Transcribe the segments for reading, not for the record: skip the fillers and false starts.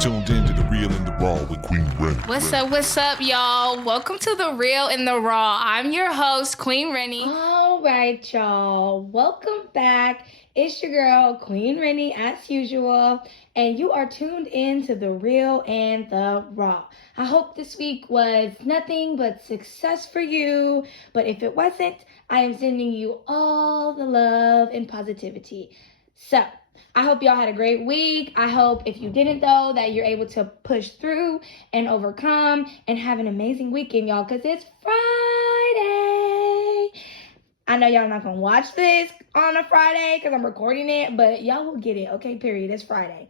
Tuned in to The Real and the Raw with Queen Renny. What's up, y'all? Welcome to The Real and the Raw. I'm your host, Queen Renny. All right, y'all. Welcome back. It's your girl, Queen Renny, as usual, and you are tuned in to The Real and the Raw. I hope this week was nothing but success for you, but if it wasn't, I am sending you all the love and positivity. So, I hope y'all had a great week. I hope if you didn't though, that you're able to push through and overcome and have an amazing weekend, y'all, because it's Friday. I know y'all not going to watch this on a Friday because I'm recording it, but y'all will get it, okay, period. It's Friday.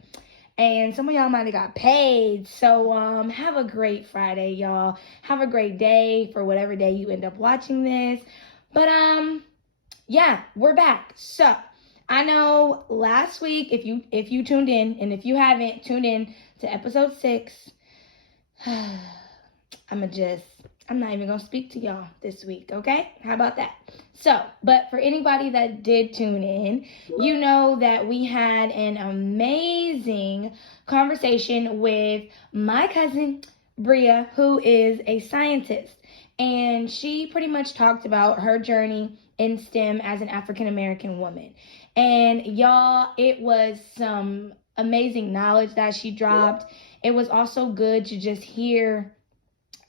And some of y'all might have got paid. So have a great Friday, y'all. Have a great day for whatever day you end up watching this. But yeah, we're back. So I know last week, if you tuned in, and if you haven't tuned in to episode 6, I'm not even going to speak to y'all this week, okay? How about that? So, but for anybody that did tune in, you know that we had an amazing conversation with my cousin, Bria, who is a scientist. And she pretty much talked about her journey in STEM as an African-American woman. And y'all, it was some amazing knowledge that she dropped. It was also good to just hear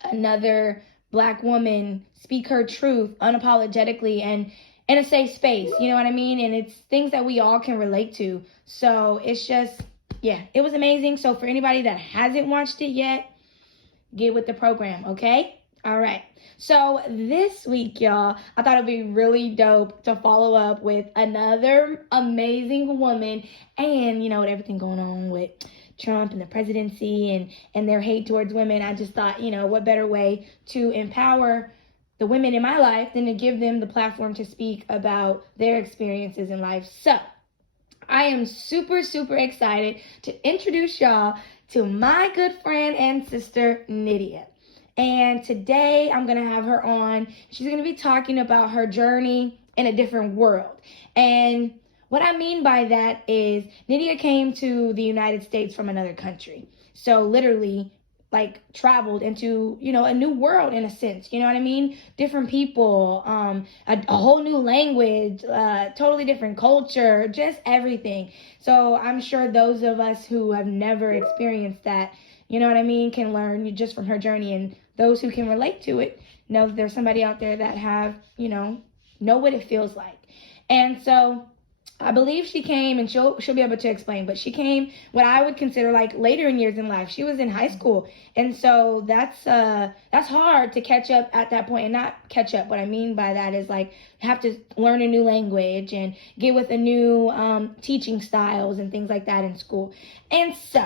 another Black woman speak her truth unapologetically and in a safe space, you know what I mean? And it's things that we all can relate to. So it's just, yeah, it was amazing. So for anybody that hasn't watched it yet, get with the program, okay? All right. So this week, y'all, I thought it'd be really dope to follow up with another amazing woman. And, you know, with everything going on with Trump and the presidency and their hate towards women, I just thought, you know, what better way to empower the women in my life than to give them the platform to speak about their experiences in life. So I am super, super excited to introduce y'all to my good friend and sister, Nydia. And today I'm going to have her on. She's going to be talking about her journey in a different world. And what I mean by that is Nydia came to the United States from another country. So literally like traveled into, you know, a new world in a sense, you know what I mean? Different people, a whole new language, totally different culture, just everything. So I'm sure those of us who have never experienced that, you know what I mean, can learn just from her journey, and those who can relate to it know that there's somebody out there that have, you know what it feels like. And so I believe she came, and she'll be able to explain, but she came what I would consider like later in years in life. She was in high school. And so that's hard to catch up at that point, and not catch up. What I mean by that is like have to learn a new language and get with a new teaching styles and things like that in school. And so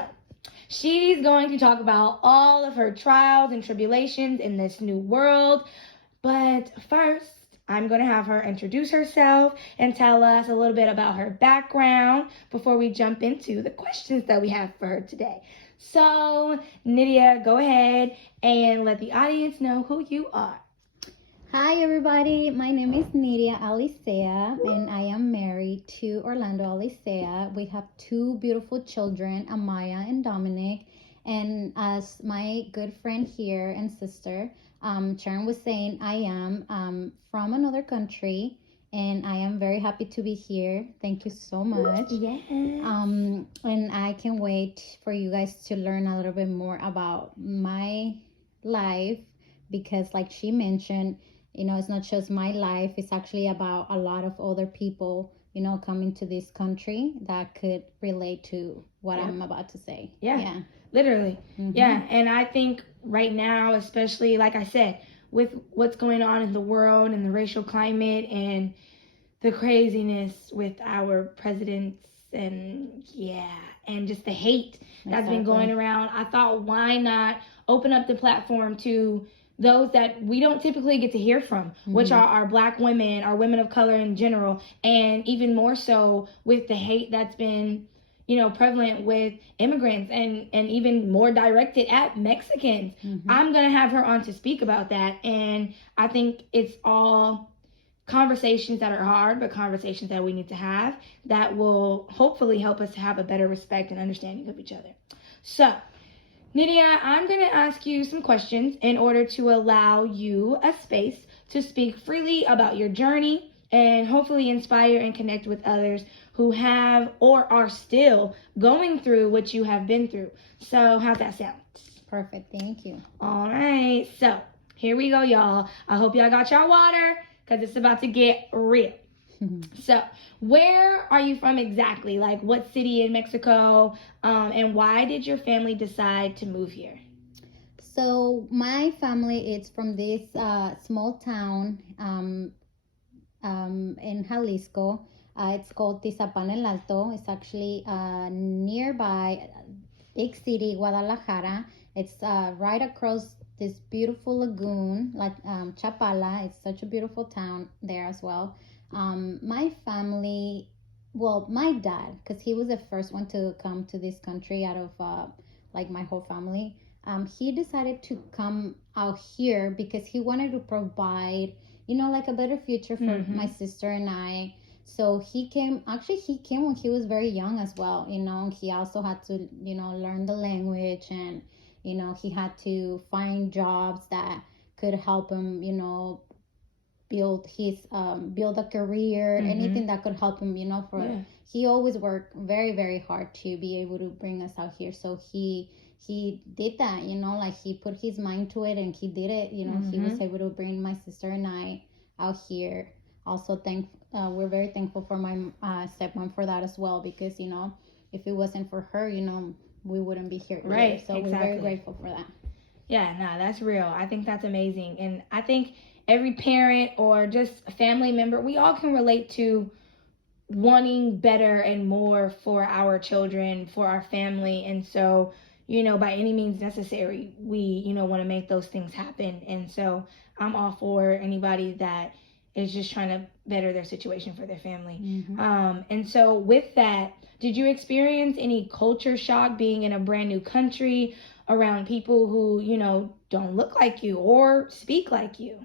she's going to talk about all of her trials and tribulations in this new world. But first, I'm going to have her introduce herself and tell us a little bit about her background before we jump into the questions that we have for her today. So, Nydia, go ahead and let the audience know who you are. Hi, everybody. My name is Nydia Alicea, and I am married to Orlando Alicea. We have 2 beautiful children, Amaya and Dominic. And as my good friend here and sister, Sharon was saying, I am from another country, and I am very happy to be here. Thank you so much. Yes. And I can wait for you guys to learn a little bit more about my life, because like she mentioned, you know, it's not just my life. It's actually about a lot of other people, you know, coming to this country that could relate to what I'm about to say. Yeah. Literally. Mm-hmm. Yeah. And I think right now, especially, like I said, with what's going on in the world and the racial climate and the craziness with our presidents and just the hate that's been going around, I thought, why not open up the platform to those that we don't typically get to hear from, which are our Black women, our women of color in general, and even more so with the hate that's been, you know, prevalent with immigrants and even more directed at Mexicans. I'm going to have her on to speak about that. And I think it's all conversations that are hard, but conversations that we need to have that will hopefully help us to have a better respect and understanding of each other. So, Nydia, I'm going to ask you some questions in order to allow you a space to speak freely about your journey and hopefully inspire and connect with others who have or are still going through what you have been through. So, how's that sound? Perfect. Thank you. All right. So, here we go, y'all. I hope y'all got your water because it's about to get real. So, where are you from exactly? Like, what city in Mexico? And why did your family decide to move here? So my family is from this small town in Jalisco. It's called Tizapan El Alto. It's actually nearby big city, Guadalajara. It's right across this beautiful lagoon, like Chapala. It's such a beautiful town there as well. My family, well, my dad, because he was the first one to come to this country out of like my whole family. He decided to come out here because he wanted to provide, like a better future for my sister and I. So he came when he was very young as well. He also had to, learn the language, and, he had to find jobs that could help him, build a career, anything that could help him, he always worked very, very hard to be able to bring us out here. So he did that, like he put his mind to it and he did it. He was able to bring my sister and I out here. Also we're very thankful for my stepmom for that as well, because if it wasn't for her, we wouldn't be here right either. So exactly. We're very grateful for that. Yeah, no, that's real. I think that's amazing. And I think every parent or just a family member, we all can relate to wanting better and more for our children, for our family. And so, by any means necessary, we, want to make those things happen. And so I'm all for anybody that is just trying to better their situation for their family. And so with that, did you experience any culture shock being in a brand new country around people who, don't look like you or speak like you?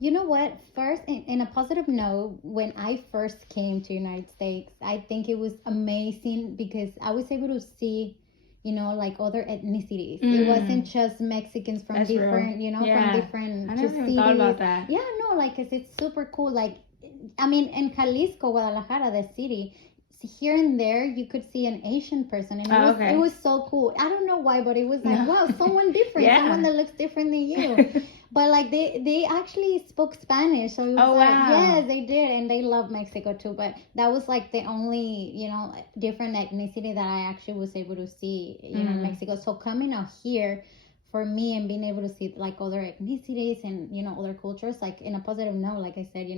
You know what? First, in a positive note, when I first came to United States, I think it was amazing because I was able to see, like other ethnicities. It wasn't just Mexicans from That's different, real. from different I never even cities. thought about that. Yeah, no, like, 'cause it's super cool. Like, I mean, in Jalisco, Guadalajara, the city, here and there you could see an Asian person, and it was so cool. I don't know why, but it was like, wow, someone different, someone that looks different than you. But like they actually spoke Spanish, so it was like, yes, they did, and they love Mexico too. But that was like the only different ethnicity that I actually was able to see in Mexico. So coming out here for me and being able to see like other ethnicities and other cultures, like in a positive note, like I said,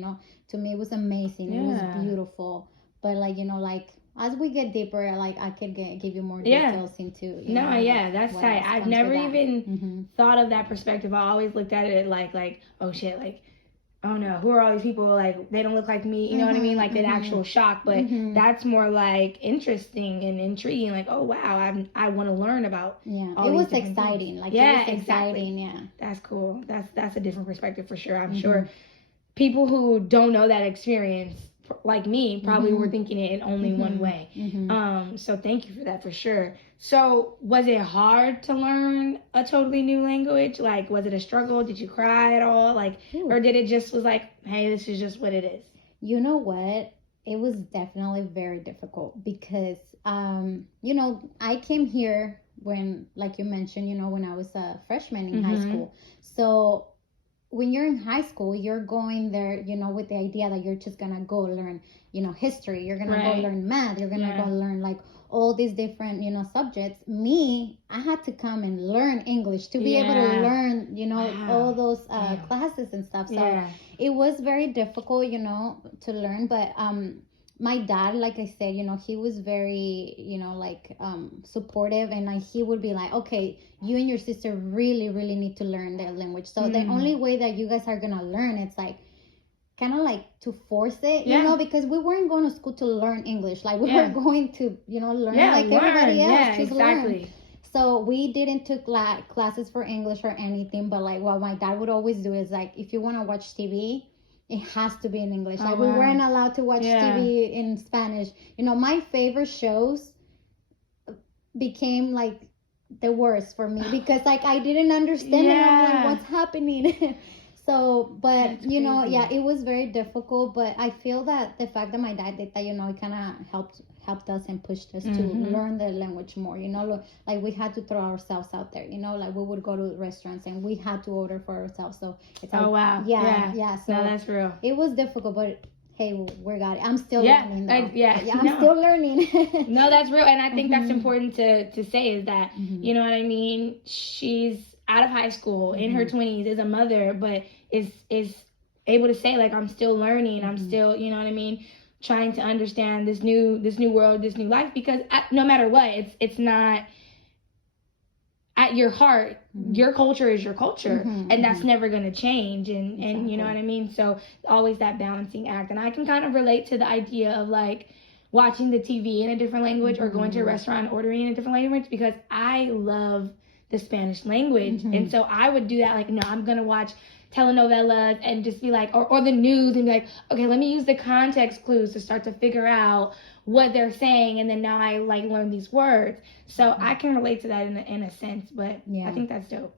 to me it was amazing. It was beautiful. But like like as we get deeper, like I could give you more details into that's tight. I've never even thought of that perspective. I always looked at it like oh shit, like oh no, who are all these people, like they don't look like me, you know what I mean, like that actual shock. But that's more like interesting and intriguing, like oh wow, I want to learn about all it these was different exciting things. like it was exciting. Exactly. That's cool. That's a different perspective for sure. I'm sure people who don't know that experience like me probably were thinking it in only one way. So thank you for that for sure. So was it hard to learn a totally new language? Like, was it a struggle? Did you cry at all? Like, or did it just was like, hey, this is just what it is? You know what? It was definitely very difficult because, I came here when, like you mentioned, when I was a freshman in high school. So when you're in high school, you're going there, with the idea that you're just gonna go learn, history. You're gonna go learn math. You're gonna go learn like all these different, subjects. Me, I had to come and learn English to be able to learn, all those classes and stuff. So it was very difficult, to learn. But my dad, like I said, he was very, supportive, and like he would be like, okay, you and your sister really, really need to learn their language. So the only way that you guys are gonna learn, it's like kind of like to force it, because we weren't going to school to learn English. Like we were going to, learn like everybody else, just learn. So we didn't took classes for English or anything. But like what my dad would always do is like, if you want to watch TV, it has to be in English. Like we weren't allowed to watch TV in Spanish. My favorite shows became like the worst for me because like I didn't understand it. I'm like, what's happening? So, but That's you know, crazy. yeah, it was very difficult. But I feel that the fact that my dad did that, you know, it kind of helped us and pushed us to learn the language more. You know, like we had to throw ourselves out there. You know, like we would go to restaurants and we had to order for ourselves. So it's like, Oh wow. yeah. So no, that's real. it was difficult, but hey, we got it. I'm still learning though. I'm no. still learning. No, that's real, and I think that's important to say is that you know what I mean. She's out of high school, in her 20s, is a mother, but is able to say like I'm still learning. I'm still, you know what I mean, trying to understand this new world, this new life, because no matter what, it's not. At your heart, your culture is your culture, and that's never going to change. And you know what I mean? So always that balancing act. And I can kind of relate to the idea of like watching the TV in a different language or going to a restaurant and ordering in a different language, because I love the Spanish language. And so I would do that. Like, no, I'm going to watch telenovelas and just be like, or the news and be like, okay, let me use the context clues to start to figure out what they're saying, and then now I like learn these words. So I can relate to that in a sense, but I think that's dope.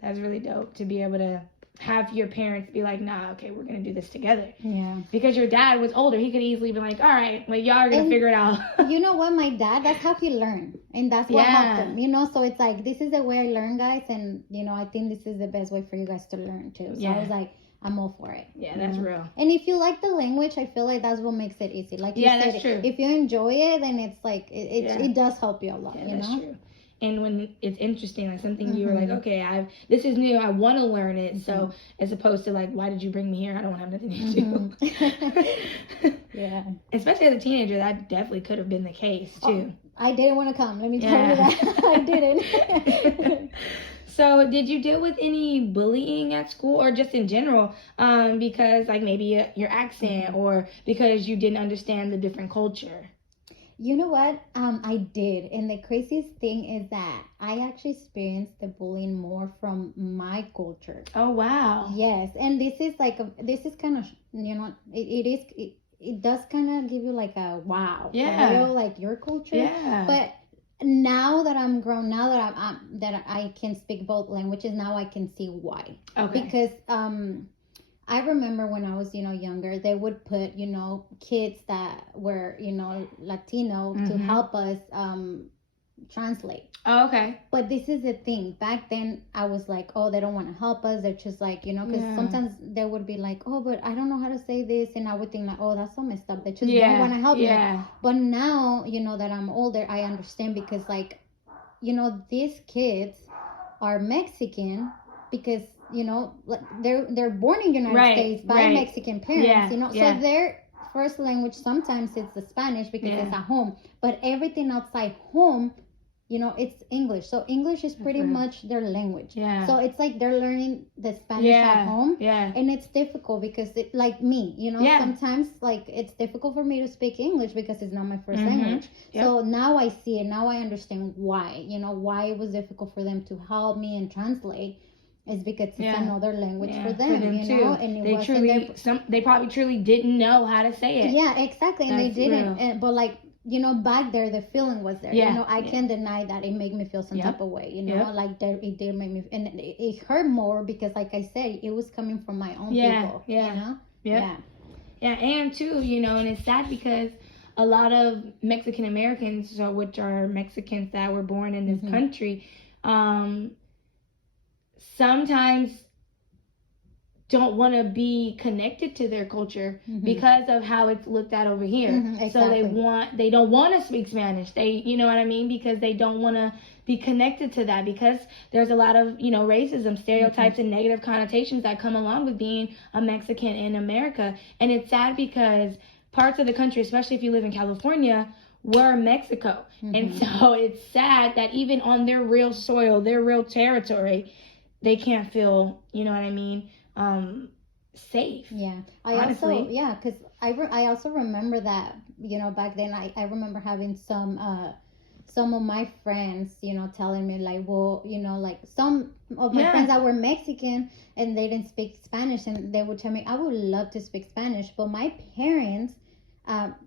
That's really dope to be able to have your parents be like, nah, okay, we're gonna do this together. Yeah. Because your dad was older, he could easily be like, all right, well, y'all are gonna figure it out. You know what, my dad, that's how he learned, and that's what helped him. You know, so it's like, this is the way I learn, guys, and you know, I think this is the best way for you guys to learn too. So I was like, I'm all for it. Yeah, that's real. And if you like the language, I feel like that's what makes it easy. Like you said, that's true. If you enjoy it, then it's like it does help you a lot. Yeah, you that's know? true. And when it's interesting, like something you were like, okay, this is new, I want to learn it. So as opposed to like, why did you bring me here? I don't have nothing to do. Yeah. Especially as a teenager, that definitely could have been the case too. I didn't want to come. Let me tell you that. I didn't. So did you deal with any bullying at school or just in general? Because like maybe your accent or because you didn't understand the different culture? You know what? I did. And the craziest thing is that I actually experienced the bullying more from my culture. Oh, wow. Yes. And this is kind of, you know, it does kind of give you like a wow. Yeah. Real, like your culture. Yeah. But now that I'm grown, now that that I can speak both languages, now I can see why. Okay. Because I remember when I was, you know, younger, they would put, you know, kids that were, you know, Latino to help us translate. Oh, okay. But this is the thing. Back then, I was like, oh, they don't want to help us. They're just like, you know, because sometimes they would be like, oh, but I don't know how to say this. And I would think like, oh, that's so messed up. They just don't want to help me. But now, you know, that I'm older, I understand because, like, you know, these kids are Mexican because, you know, they're born in the United States by Mexican parents, you know. So their first language sometimes it's the Spanish because it's at home. But everything outside home, you know, it's English. So English is pretty much their language. Yeah. So it's like they're learning the Spanish at home. Yeah. And it's difficult because like me, you know, sometimes like it's difficult for me to speak English because it's not my first language. Yep. So now I see it. Now I understand why, you know, why it was difficult for them to help me and translate. Is because it's another language for them you too. know, and they probably truly didn't know how to say it. Yeah, exactly, and they didn't. But like, you know, back there the feeling was there. You know, I can't deny that it made me feel some type of way. You know, like it did make me, and it hurt more because, like I said, it was coming from my own people. You know. Yeah. And too, you know, and it's sad because a lot of Mexican Americans, so which are Mexicans that were born in this country, sometimes don't want to be connected to their culture because of how it's looked at over here. Exactly. So they don't want to speak Spanish. You know what I mean? Because they don't want to be connected to that, because there's a lot of, you know, racism, stereotypes, and negative connotations that come along with being a Mexican in America. And it's sad because parts of the country, especially if you live in California, were Mexico. And so it's sad that even on their real soil, their real territory, they can't feel, you know what I mean, safe. Yeah. Because I also remember that, you know, back then I remember having some of my friends, you know, telling me like, well, you know, like some of my friends that were Mexican and they didn't speak Spanish, and they would tell me, I would love to speak Spanish, but my parents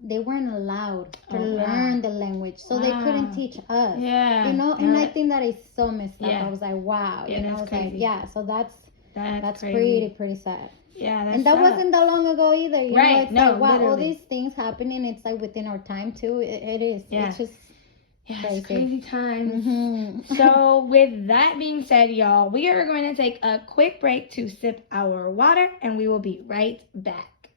they weren't allowed to Oh, wow. learn the language, so they couldn't teach us. Yeah. You know, and I think that is so messed up. Yeah. I was like, wow. Yeah, You know, that's it's like, crazy. yeah. So that's crazy. pretty sad. Yeah, that's And that wasn't that long ago either. You know, it's like, wow, all literally. these things happening. It's like within our time too. It is. Yeah. It's just it's crazy times. Mm-hmm. So with that being said, y'all, we are going to take a quick break to sip our water, and we will be right back.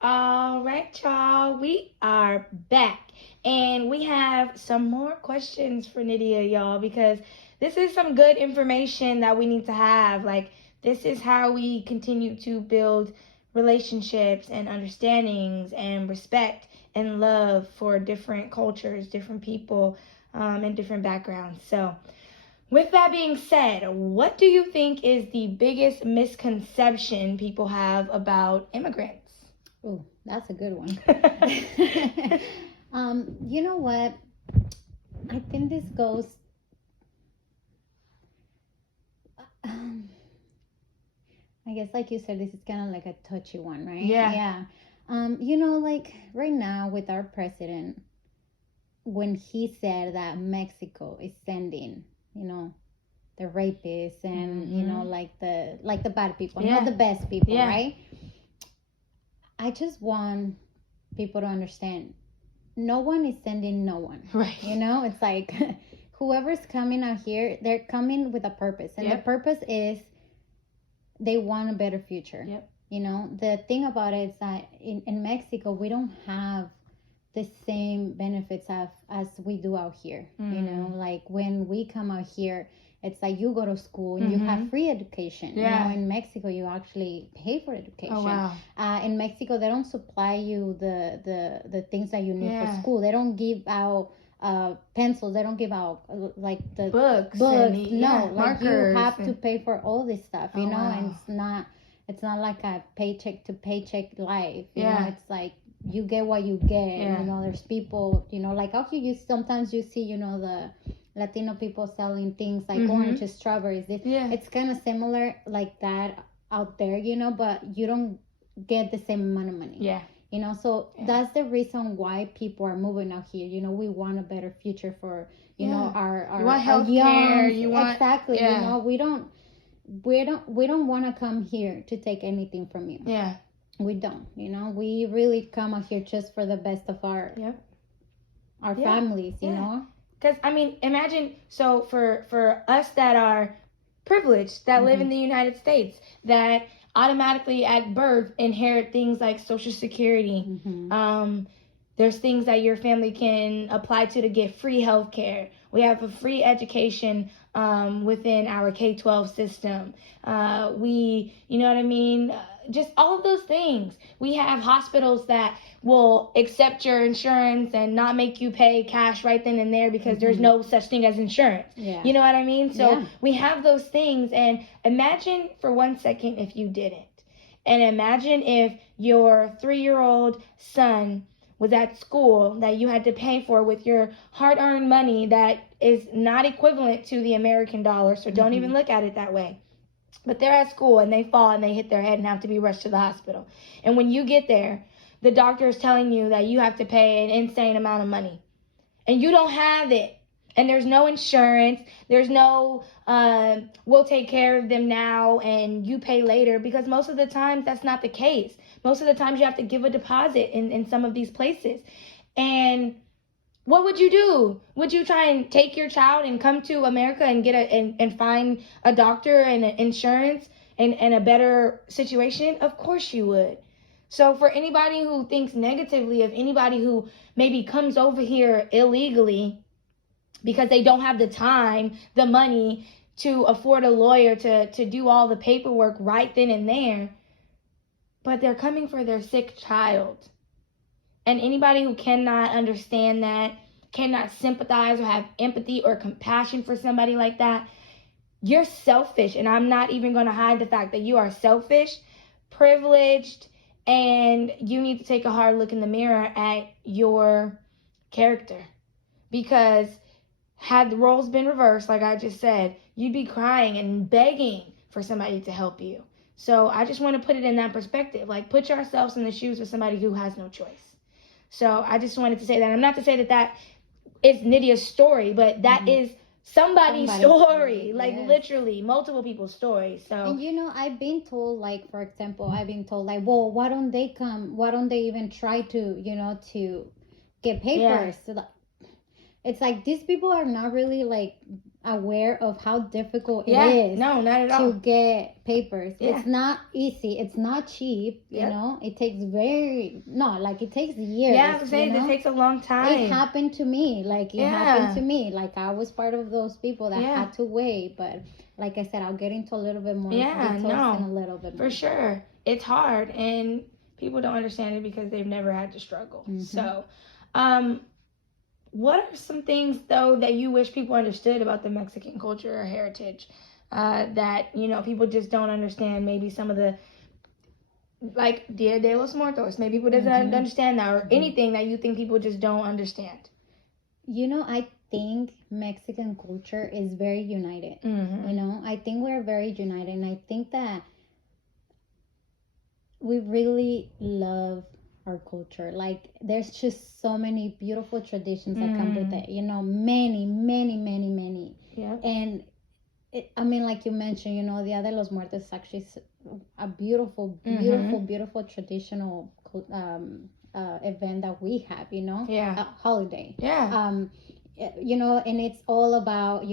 All right, y'all, we are back, and we have some more questions for Nydia, y'all, because this is some good information that we need to have. Like, this is how we continue to build relationships and understandings and respect and love for different cultures, different people, and different backgrounds. So with that being said, what do you think is the biggest misconception people have about immigrants? Oh, that's a good one. You know what? I think this goes. I guess, like you said, this is kind of like a touchy one, right? Yeah. You know, like right now with our president, when he said that Mexico is sending, you know, the rapists and you know, like the bad people, not the best people, right? I just want people to understand, no one is sending no one, right? You know, it's like whoever's coming out here, they're coming with a purpose, and the purpose is they want a better future. You know, the thing about it is that in Mexico, we don't have the same benefits as we do out here. You know, like when we come out here, it's like you go to school and you have free education. You know, in Mexico, you actually pay for education. Oh, wow. In Mexico, they don't supply you the things that you need for school. They don't give out pencils. They don't give out like the books. No, like markers. You have to pay for all this stuff. You know, wow. and it's not like a paycheck to paycheck life. You know, it's like you get what you get. You know, there's people. You know, like out here, sometimes you see, you know, the Latino people selling things like oranges, strawberries. It's kind of similar like that out there, you know, but you don't get the same amount of money. You know, so that's the reason why people are moving out here. You know, we want a better future for, you know, our you want health care. You want exactly. You know, we don't want to come here to take anything from you. We don't. You know, we really come out here just for the best of our families. You know. Because, I mean, imagine, so for us that are privileged, that live in the United States, that automatically at birth inherit things like Social Security. There's things that your family can apply to get free health care. We have a free education within our K-12 system. You know what I mean? Just all of those things. We have hospitals that will accept your insurance and not make you pay cash right then and there because there's no such thing as insurance. You know what I mean? So we have those things, and imagine for 1 second if you didn't. And imagine if your 3-year-old son was at school that you had to pay for with your hard-earned money that is not equivalent to the American dollar, so don't even look at it that way. But they're at school and they fall and they hit their head and have to be rushed to the hospital. And when you get there, the doctor is telling you that you have to pay an insane amount of money. And you don't have it. And there's no insurance. There's no, we'll take care of them now and you pay later. Because most of the times that's not the case. Most of the times you have to give a deposit in some of these places. And what would you do? Would you try and take your child and come to America and get and find a doctor and insurance and a better situation? Of course you would. So for anybody who thinks negatively of anybody who maybe comes over here illegally because they don't have the time, the money to afford a lawyer to do all the paperwork right then and there, but they're coming for their sick child. And anybody who cannot understand that, cannot sympathize or have empathy or compassion for somebody like that, you're selfish. And I'm not even going to hide the fact that you are selfish, privileged, and you need to take a hard look in the mirror at your character. Because had the roles been reversed, like I just said, you'd be crying and begging for somebody to help you. So I just want to put it in that perspective. Like, put yourselves in the shoes of somebody who has no choice. So I just wanted to say that. I'm not to say that is Nydia's story, but that is somebody's story. Like, literally, multiple people's stories. So, and I've been told, like, for example, like, well, why don't they come? Why don't they even try to, to get papers? So, like, it's like these people are not really, like, aware of how difficult it is. No, not at all. To get papers. It's not easy. It's not cheap. It takes it takes years. Yeah, I was saying it takes a long time. It happened to me. Like, it happened to me. Like, I was part of those people that had to wait. But like I said, I'll get into a little bit more details in a little bit more. For sure. It's hard, and people don't understand it because they've never had to struggle. So, what are some things, though, that you wish people understood about the Mexican culture or heritage that, people just don't understand? Maybe some of the, like, Dia de los Muertos. Maybe people doesn't understand that, or anything that you think people just don't understand. I think Mexican culture is very united. I think we're very united, and I think that we really love our culture. Like, there's just so many beautiful traditions that come with it, many. And like you mentioned, Dia de los Muertos is actually a beautiful traditional event that we have, a holiday, and it's all about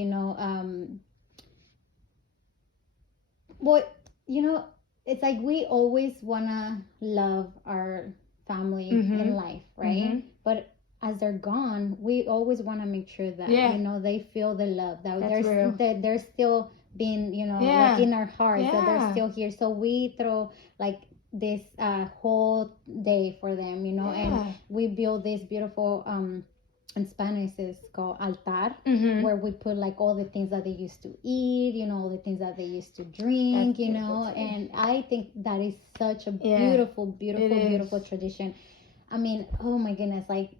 it's like we always wanna love our family in life, right? But as they're gone, we always want to make sure that they feel the love, that they're still being like in our hearts, that they're still here. So we throw like this whole day for them, and we build this beautiful in Spanish it's called altar, where we put like all the things that they used to eat, all the things that they used to drink, and I think that is such a beautiful tradition. I mean, oh my goodness, like,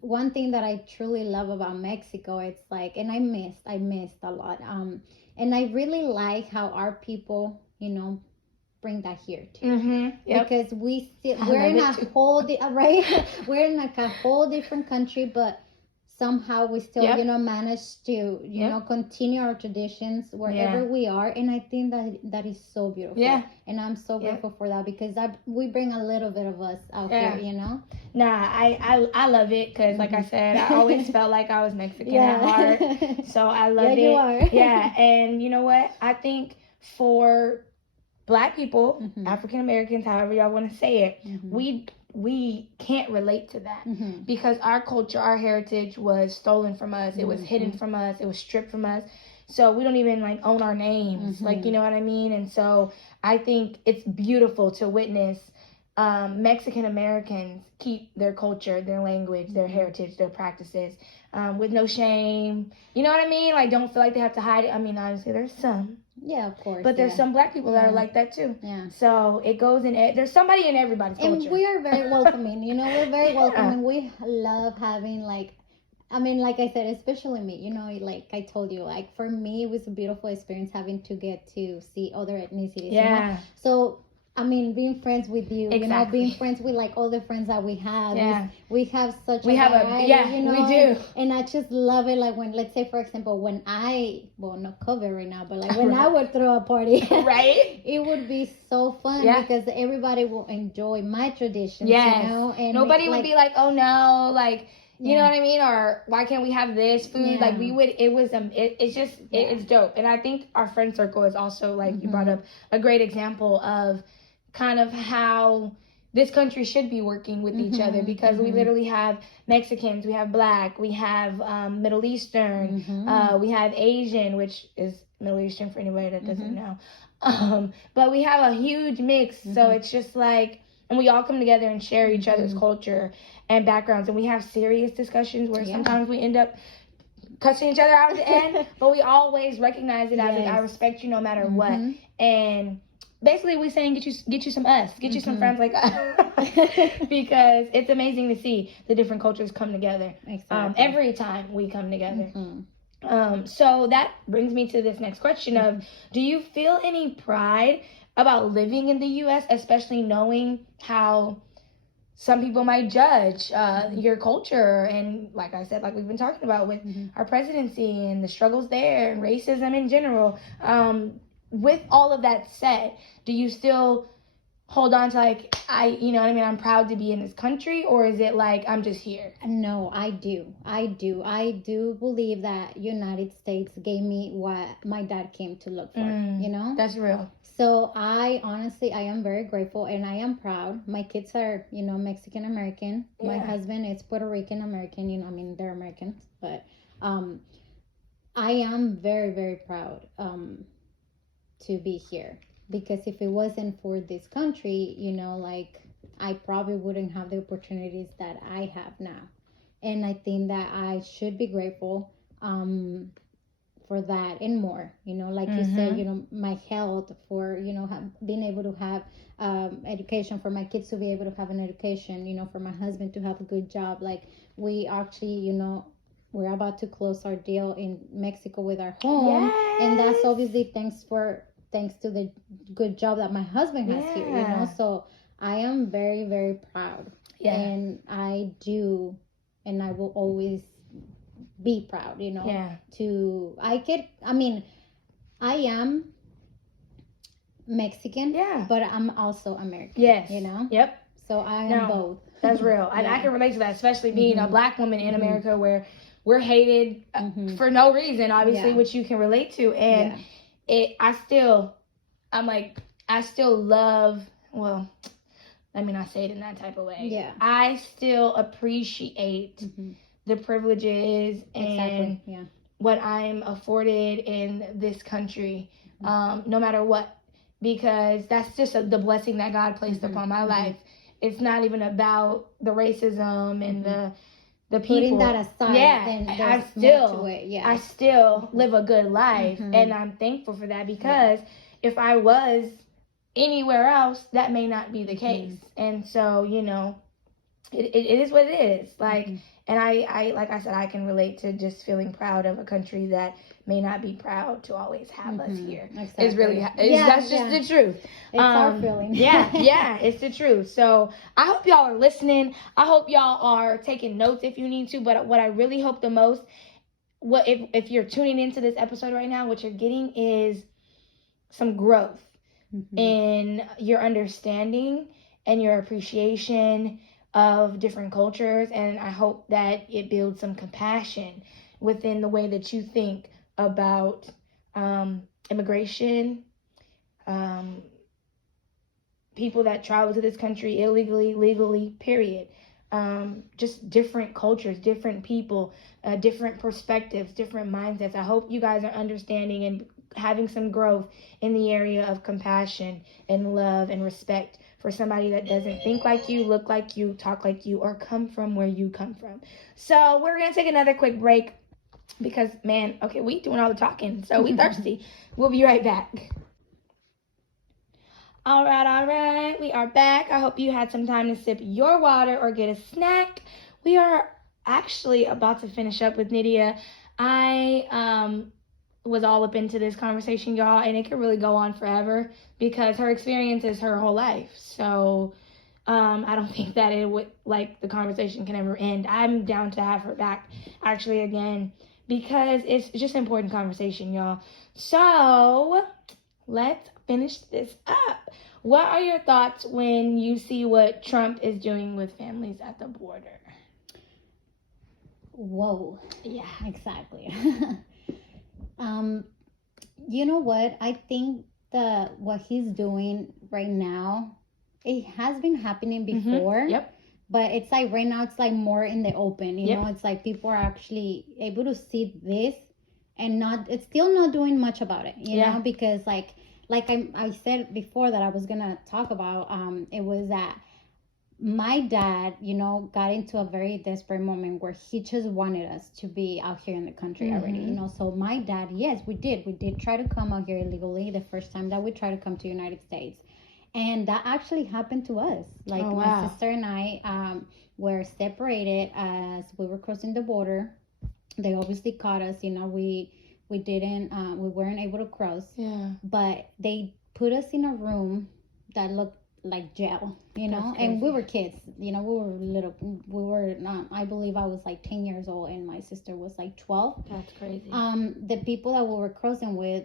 one thing that I truly love about Mexico, it's like, and I missed a lot, and I really like how our people, bring that here too, because we're in a whole we're in like a whole different country, but somehow we still manage to continue our traditions wherever we are, and I think that is so beautiful, and I'm so grateful for that, because we bring a little bit of us out here, I love it, because like I said, I always felt like I was Mexican at heart, so I love it. You are. And you know what, I think for Black people, African Americans, however y'all want to say it, we can't relate to that, because our culture, our heritage was stolen from us. It was hidden from us. It was stripped from us. So we don't even like own our names, like, you know what I mean? And so I think it's beautiful to witness Mexican Americans keep their culture, their language, their heritage, their practices, with no shame. You know what I mean? Like, don't feel like they have to hide it. I mean, honestly, there's some. Yeah, of course. But there's some Black people that are like that too. Yeah. So it goes in. There's somebody in everybody's culture. And we are very welcoming. We're very welcoming. We love having like I said, especially me. Like I told you, like for me, it was a beautiful experience having to get to see other ethnicities. Yeah. So. Being friends with you, being friends with like all the friends that we have. Yeah. We have such a variety, we do. And I just love it. Like when, let's say, for example, when not COVID right now, but like when I would throw a party, right? It would be so fun because everybody will enjoy my traditions, and nobody would be like, oh no, like, you know what I mean? Or why can't we have this food? Yeah. Like it's dope. And I think our friend circle is also like, you brought up a great example of kind of how this country should be working with each other, because we literally have Mexicans, we have Black, we have Middle Eastern, we have Asian, which is Middle Eastern for anybody that doesn't know. But we have a huge mix, so it's just like, and we all come together and share each other's culture and backgrounds, and we have serious discussions where sometimes we end up cussing each other out at the end, but we always recognize it as like, I respect you no matter what. And basically we saying get you some us, get you some friends like us, because it's amazing to see the different cultures come together. Every time we come together. So that brings me to this next question of, do you feel any pride about living in the U.S., especially knowing how some people might judge your culture. And like I said, like we've been talking about with our presidency and the struggles there and racism in general. With all of that said, do you still hold on to like, you know what I mean, I'm proud to be in this country, or is it like I'm just here? No, I do believe that United States gave me what my dad came to look for, you know? That's real. So I am very grateful, and I am proud. My kids are, you know, Mexican American. Yeah. My husband is Puerto Rican American, you know, I mean, they're Americans, but I am very, very proud to be here, because if it wasn't for this country, you know, like, I probably wouldn't have the opportunities that I have now. And I think that I should be grateful for that and more, you know, like you said, you know, my health, for, you know, being able to have education, for my kids to be able to have an education, you know, for my husband to have a good job. Like, we actually, you know, we're about to close our deal in Mexico with our home. Yes. And that's obviously thanks to the good job that my husband has here, you know. So I am very, very proud. And I do, and I will always be proud, you know. I am Mexican, but I'm also American. You know? Yep. So I am both. That's real. And I can relate to that, especially being a Black woman in America, where we're hated for no reason, obviously, which you can relate to. And I still love, well, let me not say it in that type of way. I still appreciate the privileges and what I'm afforded in this country, no matter what, because that's just the blessing that God placed upon my life. It's not even about the racism and the people. Putting that aside, I still live a good life, and I'm thankful for that, because if I was anywhere else, that may not be the case. And so, you know, it is what it is. Like, and I like I said, I can relate to just feeling proud of a country that may not be proud to always have us here. Exactly. It's really, that's just the truth. It's our feeling. It's the truth. So I hope y'all are listening. I hope y'all are taking notes if you need to. But what I really hope the most, if you're tuning into this episode right now, what you're getting is some growth in your understanding and your appreciation of different cultures. And I hope that it builds some compassion within the way that you think about immigration, people that travel to this country illegally, legally, period. Just different cultures, different people, different perspectives, different mindsets. I hope you guys are understanding and having some growth in the area of compassion and love and respect for somebody that doesn't think like you, look like you, talk like you, or come from where you come from. So we're going to take another quick break because, man, okay, we doing all the talking, so we thirsty. We'll be right back. All right, we are back. I hope you had some time to sip your water or get a snack. We are actually about to finish up with Nydia. I was all up into this conversation, y'all, and it could really go on forever because her experience is her whole life. So I don't think that it would, like, the conversation can ever end. I'm down to have her back actually again because it's just an important conversation, y'all. So let's finish this up. What are your thoughts when you see what Trump is doing with families at the border? Whoa. Yeah, exactly. You know what? I think what he's doing right now, it has been happening before. Yep. But it's like right now, it's like more in the open. You know, it's like people are actually able to see this, and it's still not doing much about it. You know, because like I said before that I was gonna talk about. It was that my dad, you know, got into a very desperate moment where he just wanted us to be out here in the country already, you know. So my dad, yes, we did try to come out here illegally the first time that we tried to come to United States, and that actually happened to us. Like, my sister and I were separated as we were crossing the border. They obviously caught us, you know. We weren't able to cross, but they put us in a room that looked like jail, and we were kids, we were little, we were not, I believe I was like 10 years old and my sister was like 12. That's crazy. The people that we were crossing with,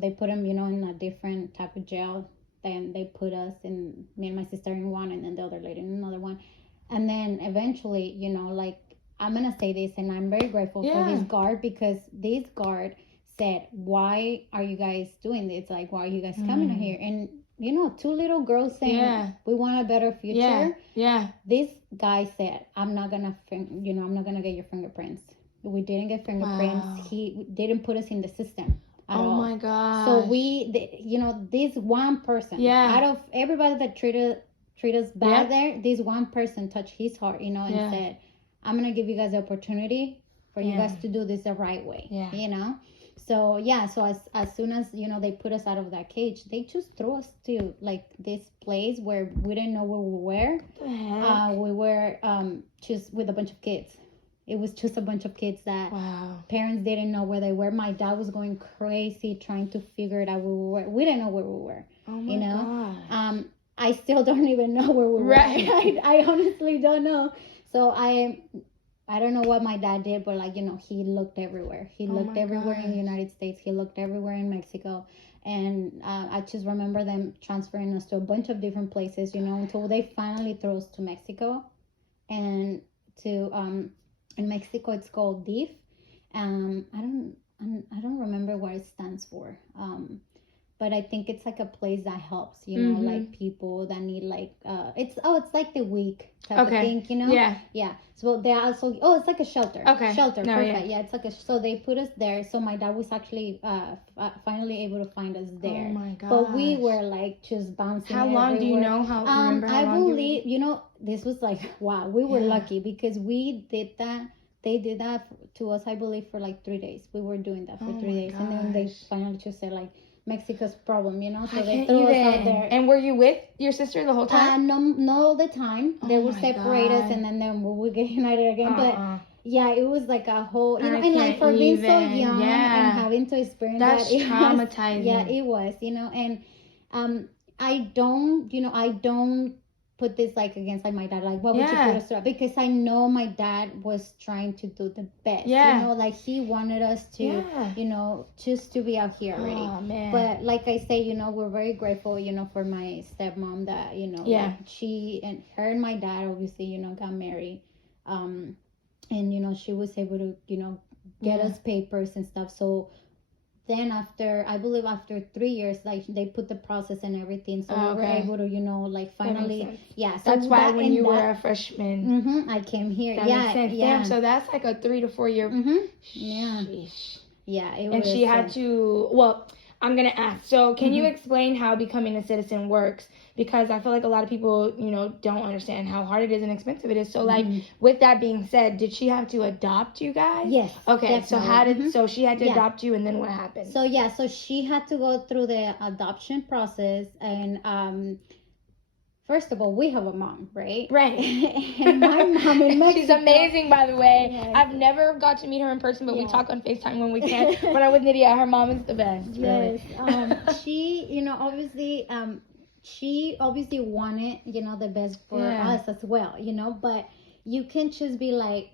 they put them, in a different type of jail. Then they put us in, me and my sister in one, and then the other lady in another one. And then eventually, like, I'm going to say this, and I'm very grateful for this guard, because this guard said, why are you guys doing this? Like, why are you guys coming here? And, two little girls saying, we want a better future. Yeah. This guy said, I'm not going to get your fingerprints. We didn't get fingerprints. Wow. He didn't put us in the system at all. My God. So this one person, out of everybody that treat us bad there, this one person touched his heart, and said, I'm going to give you guys the opportunity for you guys to do this the right way, So, so as soon as, they put us out of that cage, they just threw us to, like, this place where we didn't know where we were. What the heck? We were just with a bunch of kids. It was just a bunch of kids that parents didn't know where they were. My dad was going crazy trying to figure it out where we were. We didn't know where we were. Oh, my gosh. I still don't even know where we were. Right. I honestly don't know. So I don't know what my dad did, but he looked everywhere. He looked everywhere in the United States. He looked everywhere in Mexico. And I just remember them transferring us to a bunch of different places, until they finally threw us to Mexico. And to in Mexico it's called DIF. I don't remember what it stands for. But I think it's like a place that helps, like people that need it's like the week type of thing, Yeah. So they also, it's like a shelter. Okay. Shelter, no, perfect. Yeah, it's like so they put us there. So my dad was actually finally able to find us there. Oh my God. But we were like just bouncing. How long do you know? Remember how I long believe, this was like, wow, we were lucky because we did that. They did that to us, I believe, for like 3 days. We were doing that for 3 days. And then they finally just said, like, Mexico's problem, So they threw us out there. And were you with your sister the whole time? No, all the time. They would separate us, and then we would get united again. But yeah, it was like a whole, and like for being so young and having to experience that's traumatizing. It was, and I don't put this like against like my dad, like what would you put us through, because I know my dad was trying to do the best, like he wanted us to just to be out here already. Oh, man. But like I say, we're very grateful, for my stepmom that like she and her and my dad obviously got married, and she was able to get us papers and stuff. So then after 3 years, like they put the process and everything, so we were able to like finally so that's why when you were a freshman I came here. That makes sense. Damn, so that's like a 3 to 4 year Sheesh. And was, she had to I'm gonna ask, so can you explain how becoming a citizen works? Because I feel like a lot of people, don't understand how hard it is and expensive it is. So, like, with that being said, did she have to adopt you guys? Yes. Okay, definitely. So she had to adopt you, and then what happened? So she had to go through the adoption process, and first of all, we have a mom, right? Right. And my mom in Mexico. She's amazing, by the way. Yes. I've never got to meet her in person, but we talk on FaceTime when we can. When I'm with Nydia, her mom is the best. Yes. Really. She, obviously, she obviously wanted, the best for us as well, but you can't just be like,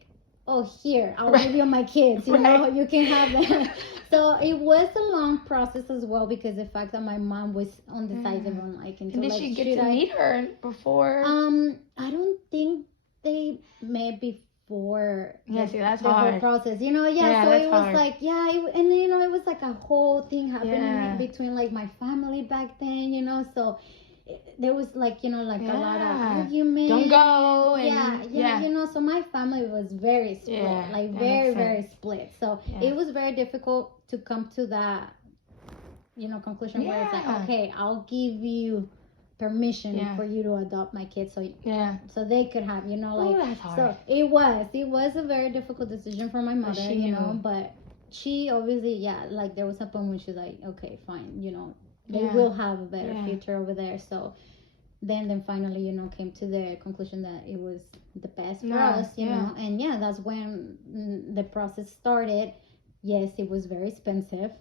oh, here, I'll give you my kids, you know, you can have them. So it was a long process as well, because the fact that my mom was undecisive on like, and did she get to meet her before? I don't think they met before. Yeah, see, that's the hard. whole process, so it was hard. Like, and it was like a whole thing happening between like my family back then, so there was like, like a lot of arguments. Don't go. And so my family was very split, like very, very split. So it was very difficult to come to that, conclusion where it's like, okay, I'll give you permission for you to adopt my kids, so they could have, like, that's hard. So it was a very difficult decision for my mother, but she obviously, like there was a point when she's like, okay, fine, they will have a better future over there. So then finally, came to the conclusion that it was the best for us, you know, and that's when the process started. Yes, it was very expensive.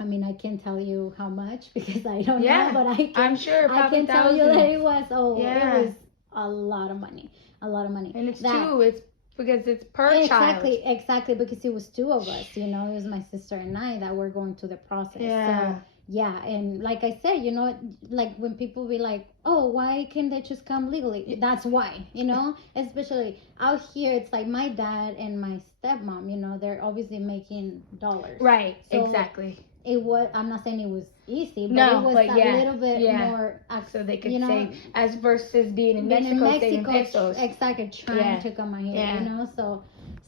I mean, I can't tell you how much because I don't Yeah, know, but I'm sure I probably can tell you that thousands. it was, Yeah. it was a lot of money. A lot of money. And it's That- two. It's because it's per Exactly, child. exactly, because it was two of us, you know, it was my sister and I that were going through the process. Yeah. So, yeah, and like I said, you know, like when people be like, oh, why can't they just come legally? That's why, you know, especially out here, it's like my dad and my stepmom, you know, they're obviously making dollars. Right. So exactly. It was, I'm not saying it was easy, but No, it was but a yeah, little bit yeah. more, So they could you know, save as versus being in being Mexico, in saving pesos. exactly, trying Yeah. to come out here, Yeah. you know, so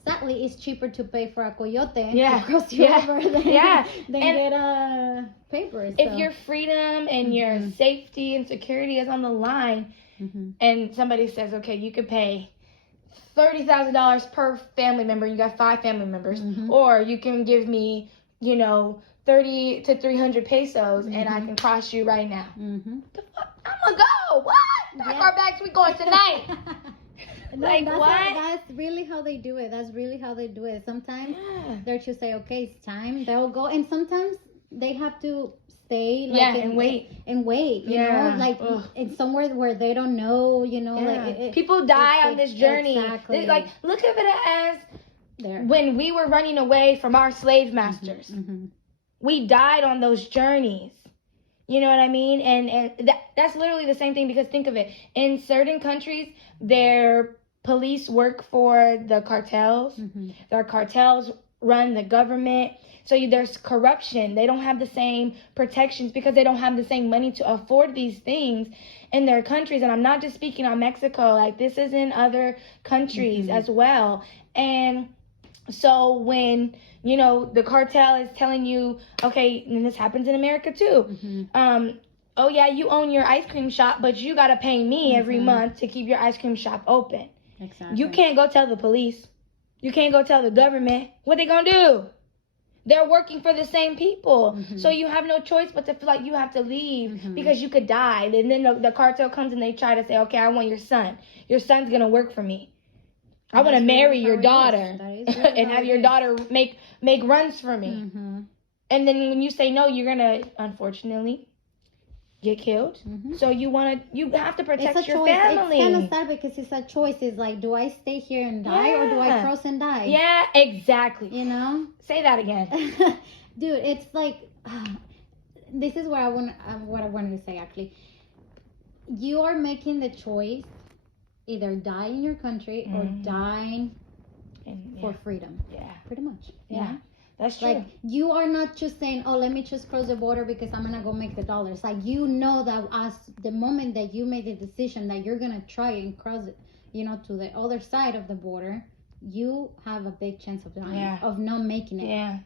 sadly it's cheaper to pay for a coyote Yeah. to cross you Yeah. over than, Yeah. than And get a paper. If So. your freedom and your Mhm. safety and security is on the line, Mhm. and somebody says, okay, you could pay $30,000 per family member, you got 5 family members, Mhm. or you can give me, 30 to 300 pesos, and I can cross you right now. Mhm. The fuck? I'm gonna go. What? Pack our bags. We going tonight. No, Like, what? That's really how they do it. That's really how they do it. Sometimes Yeah. they'll just say, okay, it's time. They'll go, and sometimes they have to stay, like, Yeah, and wait. and wait. You Yeah. know, like Ugh. in somewhere where they don't know. You know, Yeah. like People die on this journey. Exactly. Like, look at it as There. when we were running away from our slave masters. Mhm. We died on those journeys. You know what I mean? And that's literally the same thing, because think of it. In certain countries, their police work for the cartels. Mhm. Their cartels run the government. So there's corruption. They don't have the same protections because they don't have the same money to afford these things in their countries. And I'm not just speaking on Mexico. Like, this is in other countries as well. And so when, the cartel is telling you, okay, and this happens in America too. Mhm. Oh yeah, you own your ice cream shop, but you got to pay me every month to keep your ice cream shop open. Exactly. You can't go tell the police. You can't go tell the government. What they gonna do? They're working for the same people. Mhm. So you have no choice but to feel like you have to leave Mhm. because you could die. And then the cartel comes and they try to say, okay, I want your son. Your son's going to work for me. I want to That's marry really your how it daughter is. That is really and how have it your is. daughter make runs for me. Mhm. And then when you say no, you're going to, unfortunately, get killed. Mhm. So you have to protect It's a your choice. family. It's kind of sad because it's a choice. It's like, do I stay here and die or do I Yeah. cross and die? Yeah, exactly. You know? Say that again. Dude, it's like, this is what I wanted to say actually. You are making the choice, either die in your country or die And, for freedom. yeah. Pretty much. you Yeah. know? That's true. Like, you are not just saying, oh, let me just cross the border because I'm gonna go make the dollars. Like, you know that as the moment that you made the decision that you're gonna try and cross it, to the other side of the border, you have a big chance of dying, Yeah. of not making it. Yeah.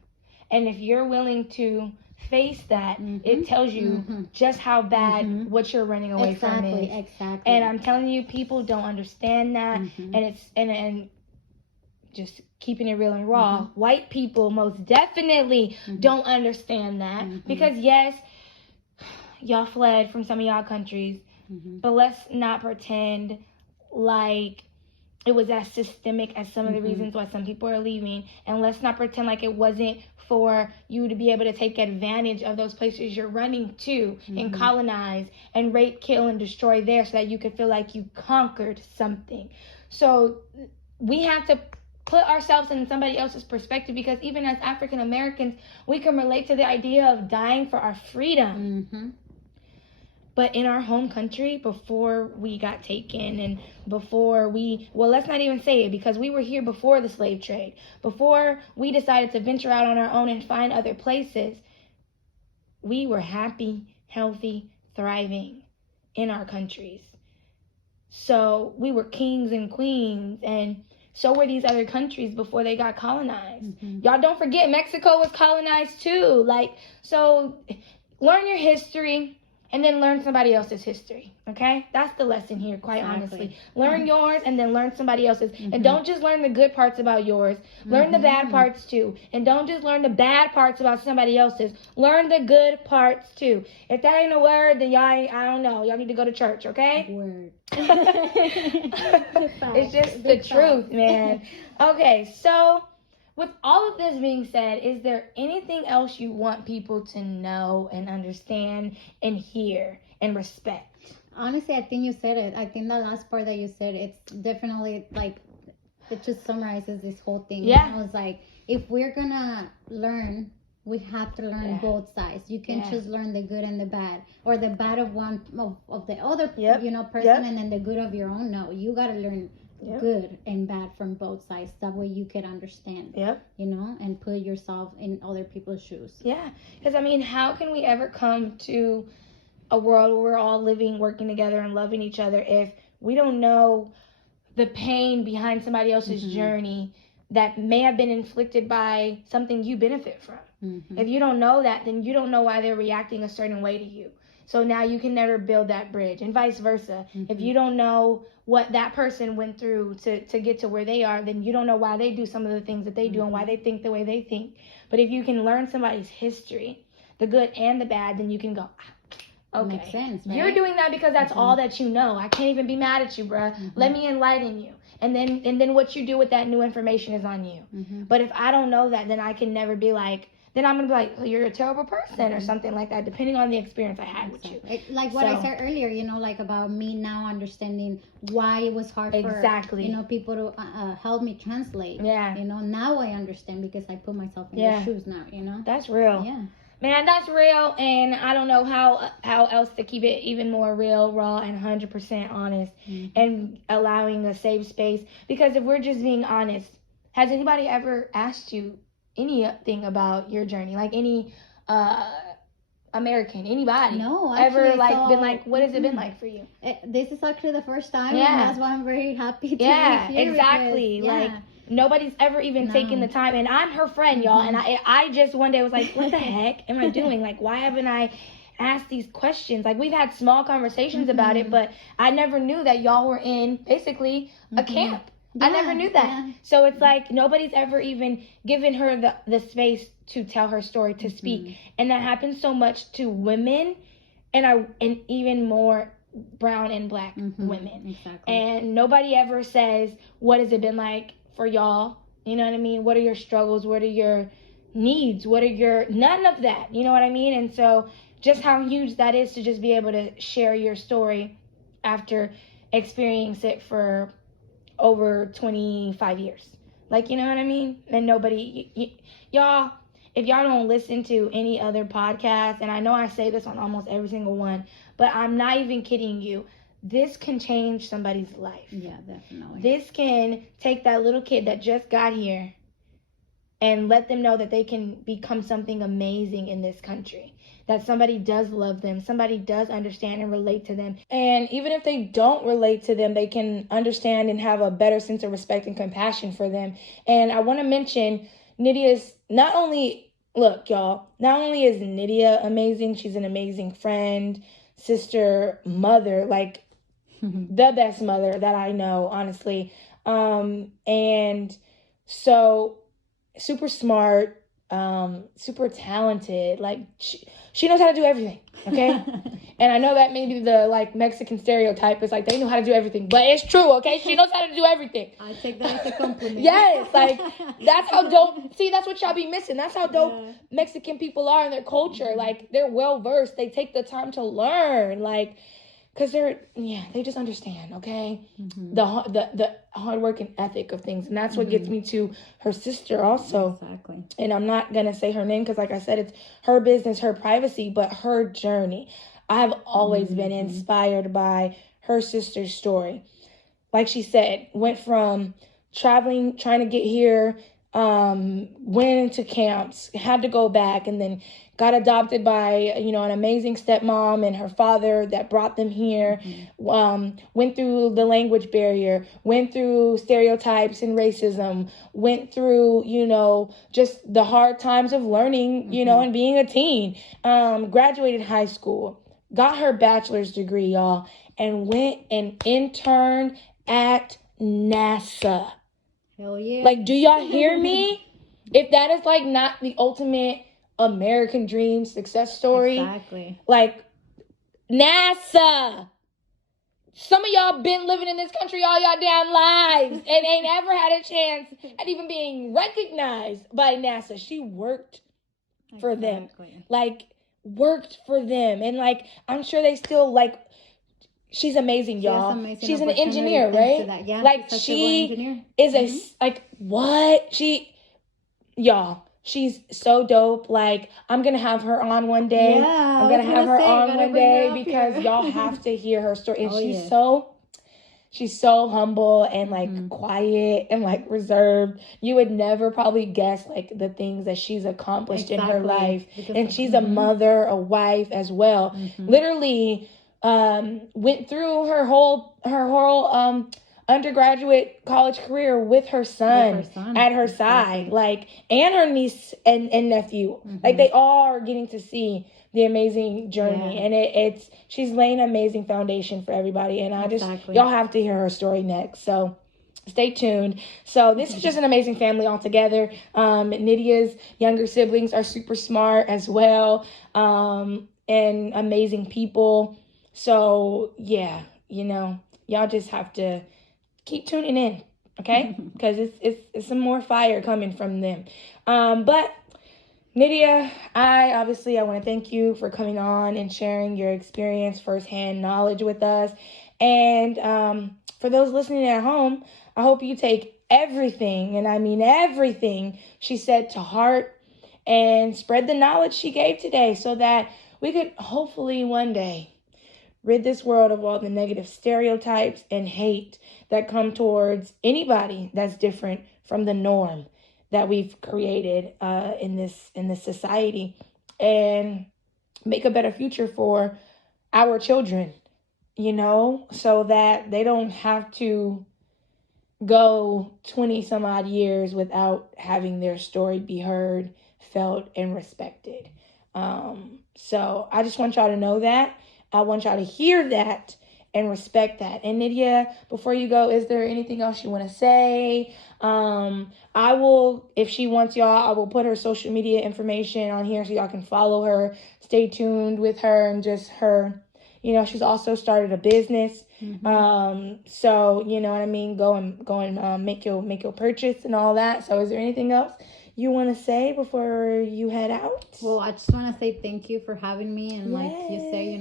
And if you're willing to face that, Mhm. it tells you Mhm. just how bad Mhm. what you're running away from is. Exactly. And I'm telling you, people don't understand that. Mhm. And it's and just keeping it real and raw, white people most definitely don't understand that. Because yes, y'all fled from some of y'all countries, but let's not pretend like it was as systemic as some of the reasons why some people are leaving. And let's not pretend like it wasn't for you to be able to take advantage of those places you're running to and colonize and rape, kill, and destroy there so that you could feel like you conquered something. So we have to put ourselves in somebody else's perspective, because even as African Americans, we can relate to the idea of dying for our freedom. But in our home country, before we got taken and before let's not even say it, because we were here before the slave trade, before we decided to venture out on our own and find other places, we were happy, healthy, thriving in our countries. So we were kings and queens, and so were these other countries before they got colonized. Y'all don't forget, Mexico was colonized too. So learn your history and then learn somebody else's history, okay? That's the lesson here, quite honestly. Learn yours and then learn somebody else's. And don't just learn the good parts about yours. Learn the bad parts too. And don't just learn the bad parts about somebody else's. Learn the good parts too. If that ain't a word, then I don't know. Y'all need to go to church, okay? Word. It's just the truth, man. Okay, so with all of this being said, is there anything else you want people to know and understand and hear and respect? Honestly, I think you said it. I think the last part that you said, it's definitely like, it just summarizes this whole thing. Yeah. You know, it's like, if we're gonna learn, we have to learn both sides. You can just learn the good and the bad, or the bad of one of the other, person, and then the good of your own. No, you gotta learn good and bad from both sides. That way you can understand. And put yourself in other people's shoes. Yeah, because I mean, how can we ever come to a world where we're all living, working together, and loving each other if we don't know the pain behind somebody else's journey that may have been inflicted by something you benefit from? If you don't know that, then you don't know why they're reacting a certain way to you. So now you can never build that bridge, and vice versa. If you don't know what that person went through to get to where they are, then you don't know why they do some of the things that they do and why they think the way they think. But if you can learn somebody's history, the good and the bad, then you can go, okay, makes sense, right? You're doing that because that's all that you know. I can't even be mad at you, bruh. Let me enlighten you. And then what you do with that new information is on you. But if I don't know that, then I can never be like, then I'm going to be like, oh, you're a terrible person or something like that, depending on the experience I had with you. Like what I said earlier, like about me now understanding why it was hard for, people to help me translate. Yeah. Now I understand because I put myself in their shoes now, That's real. Yeah. Man, that's real, and I don't know how else to keep it even more real, raw, and 100% honest, and allowing a safe space. Because if we're just being honest, has anybody ever asked you anything about your journey? Like any American, anybody? No, actually, ever been like, what has it been like for you? This is actually the first time, Yeah. and that's why I'm very happy to be here. Exactly. Because, nobody's ever even taken the time, and I'm her friend, y'all, and I just one day was like, what the heck am I doing? Like, why haven't I asked these questions? Like, we've had small conversations about it, but I never knew that y'all were in basically a camp. I never knew that. Yeah. So it's like nobody's ever even given her the space to tell her story, to speak. And that happens so much to women and even more brown and black women. Exactly. And nobody ever says, what has it been like for y'all? You know what I mean? What are your struggles? What are your needs? None of that. You know what I mean? And so just how huge that is to just be able to share your story after experiencing it for over 25 years. Like, you know what I mean? And nobody, y'all, if y'all don't listen to any other podcast, and I know I say this on almost every single one, but I'm not even kidding you, this can change somebody's life. Yeah, definitely. This can take that little kid that just got here and let them know that they can become something amazing in this country. That somebody does love them, somebody does understand and relate to them. And even if they don't relate to them, they can understand and have a better sense of respect and compassion for them. And I want to mention, Nydia's not only is Nydia amazing, she's an amazing friend, sister, mother, like the best mother that I know, honestly. And so super smart, super talented, like she knows how to do everything, okay? And I know that maybe the Mexican stereotype is like they know how to do everything, but it's true, okay? She knows how to do everything. I take that as a compliment. Yes, that's how dope. See, that's what y'all be missing. That's how dope Mexican people are in their culture. Like, they're well versed. They take the time to learn, because they just understand, okay? The hard work and ethic of things. And that's what gets me to her sister also. Exactly. And I'm not going to say her name because, like I said, it's her business, her privacy, but her journey. I've always been inspired by her sister's story. Like she said, went from traveling, trying to get here, went into camps, had to go back, and then got adopted by, an amazing stepmom and her father that brought them here, went through the language barrier, went through stereotypes and racism, went through, just the hard times of learning, and being a teen, graduated high school, got her bachelor's degree, y'all, and went and interned at NASA. Hell yeah. Do y'all hear me? If that is not the ultimate American dream success story. Exactly. NASA. some of y'all been living in this country all y'all damn lives and ain't ever had a chance at even being recognized by NASA. She worked for them. Like, worked for them. And, like, I'm sure they still, like, she's amazing, y'all. She's an engineer, right? Yeah, like, she is a, like, what? Y'all, she's so dope. Like, I'm going to have her on one day. Yeah, I'm going to have her on one day because y'all have to hear her story. And she's so humble and, like, quiet and, like, reserved. You would never probably guess, like, the things that she's accomplished in her life. And she's a mother, a wife as well. Literally went through her whole undergraduate college career with her son at her side, like, and her niece and nephew. Like, they all are getting to see the amazing journey, and she's laying an amazing foundation for everybody. And y'all have to hear her story next. So stay tuned. So this is just an amazing family altogether. Nydia's younger siblings are super smart as well, and amazing people. So yeah, y'all just have to keep tuning in, okay? Because it's some more fire coming from them. But Nydia, I want to thank you for coming on and sharing your experience, firsthand knowledge with us. And for those listening at home, I hope you take everything, and I mean everything she said to heart, and spread the knowledge she gave today so that we could hopefully one day rid this world of all the negative stereotypes and hate that come towards anybody that's different from the norm that we've created in this society, and make a better future for our children, so that they don't have to go 20 some odd years without having their story be heard, felt, and respected. So I just want y'all to know that. I want y'all to hear that and respect that. And Nydia, before you go, is there anything else you want to say? I will, if she wants y'all, I will put her social media information on here so y'all can follow her. Stay tuned with her and just her. She's also started a business. So you know what I mean. Go and make your purchase and all that. So is there anything else you want to say before you head out? Well, I just want to say thank you for having me, and like you say,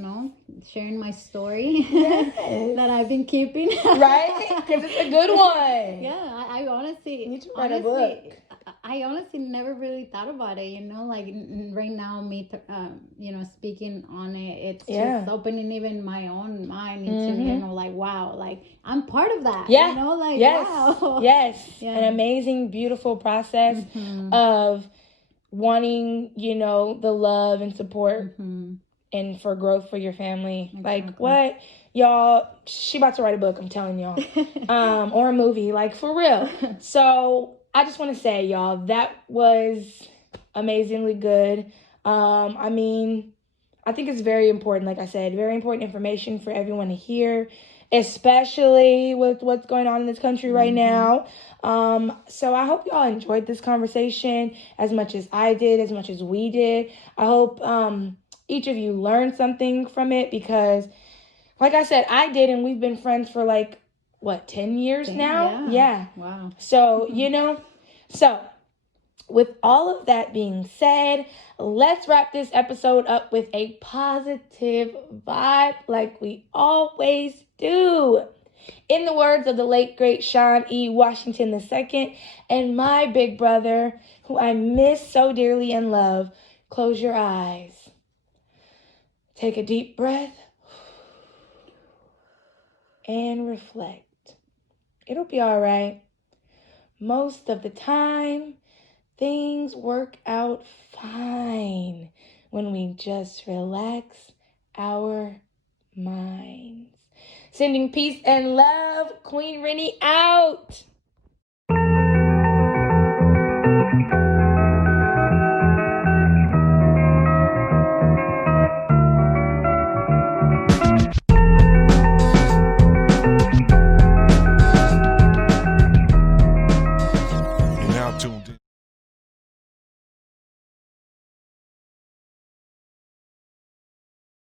sharing my story that I've been keeping. Right? Because it's a good one. Yeah, I honestly... You need to write a book. I honestly never really thought about it, like right now, me, speaking on it, it's just opening even my own mind into, like, wow, like, I'm part of that, like, wow. Yes, an amazing, beautiful process of wanting, the love and support and for growth for your family. Exactly. Like, what? Y'all, she about to write a book, I'm telling y'all. Or a movie, like, for real. So I just want to say, y'all, that was amazingly good. I think it's very important, like I said, very important information for everyone to hear, especially with what's going on in this country right now. So I hope y'all enjoyed this conversation as much as I did, as much as we did. I hope each of you learned something from it, because, like I said, I did, and we've been friends for 10 years now? Yeah. Wow. So, so with all of that being said, let's wrap this episode up with a positive vibe like we always do. In the words of the late, great Sean E. Washington II and my big brother, who I miss so dearly and love, close your eyes. Take a deep breath and reflect. It'll be all right. Most of the time, things work out fine when we just relax our minds. Sending peace and love, Queen Renny out.